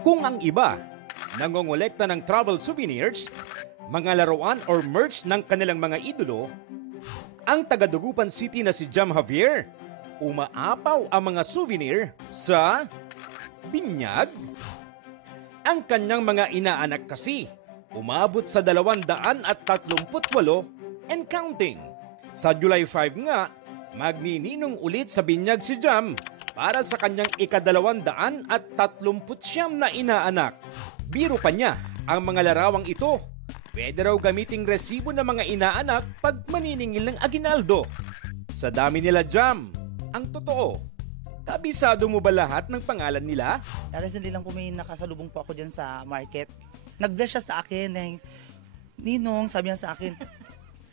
Kung ang iba nangongolekta ng travel souvenirs, mga laruan or merch ng kanilang mga idolo, ang taga-Dagupan City na si Jam Javier, umaapaw ang mga souvenir sa binyag. Ang kanyang mga inaanak kasi umabot sa 238 and counting. Sa July 5 nga, magnininong ulit sa binyag si Jam para sa kanyang ika-239 na inaanak. Biro pa niya ang mga larawang ito. Pwede raw gamiting resibo ng mga inaanak pag maniningil ng aginaldo. Sa dami nila, Jam, ang totoo, kabisado mo ba lahat ng pangalan nila? Recently lang po may nakasalubong po ako dyan sa market. Nag-bless siya sa akin. Ninong, sabi niya sa akin,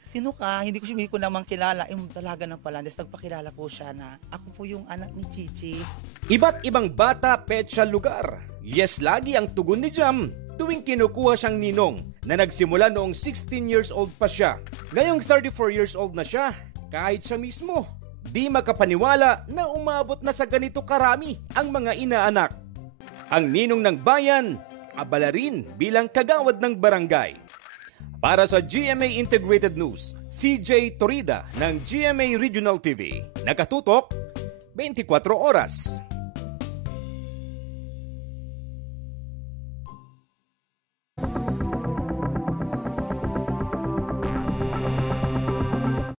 sino ka? Hindi ko naman kilala. Yung dalaga ng Palandes, nagpakilala po siya na ako po yung anak ni Chichi. Iba't ibang bata, petsa, lugar. Yes, lagi ang tugon ni Jam tuwing kinukuha siyang ninong na nagsimula noong 16 years old pa siya. Ngayong 34 years old na siya, kahit siya mismo, di makapaniwala na umabot na sa ganito karami ang mga inaanak. Ang ninong ng bayan, abala rin bilang kagawad ng barangay. Para sa GMA Integrated News, CJ Torida ng GMA Regional TV. Nakatutok, 24 oras.